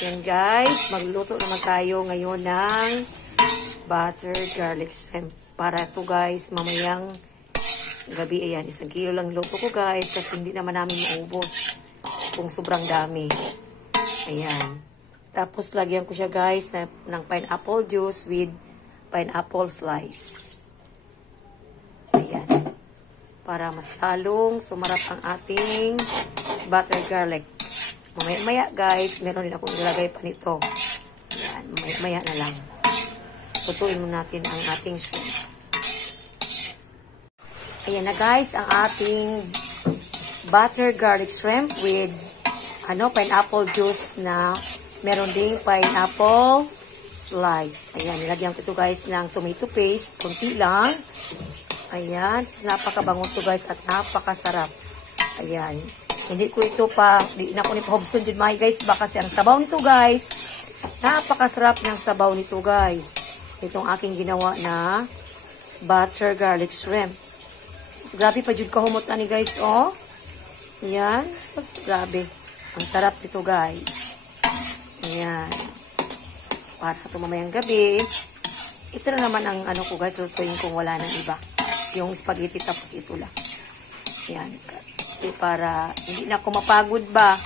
Yan guys, magluto naman tayo ngayon ng butter garlic shrimp. Para to guys, mamayang gabi. Ayan, 1 kilo lang luto ko guys. Kasi hindi naman namin maubos kung sobrang dami. Ayan. Tapos lagyan ko siya guys ng pineapple juice with pineapple slice. Ayan. Para mas lalong sumarap ang ating butter garlic. Mamaya guys, meron din akong ilagay pa nito. Ayan, mamaya na lang. Tutuin mo natin ang ating shrimp. Ayan na guys, ang ating butter garlic shrimp with pineapple juice na meron ding pineapple slice. Ayan, nilagyan ko ito guys ng tomato paste, kunti lang. Ayan, napakabango ito guys at napakasarap. Ayan. Hindi ko ito di na ko ni Hobson dyan mga guys. Baka ang sabaw nito guys. Napakasarap ng sabaw nito guys. Itong aking ginawa na butter garlic shrimp. Grabe pa dyan kahumot na ni guys. Oh. Ayan. Grabe. Ang sarap nito guys. Ayan. Para ito mamayang gabi. Ito na naman ang ko guys. Lutuin kung wala nang iba. Yung spaghetti tapos ito lang. Ayan. Para hindi na ako mapagod ba.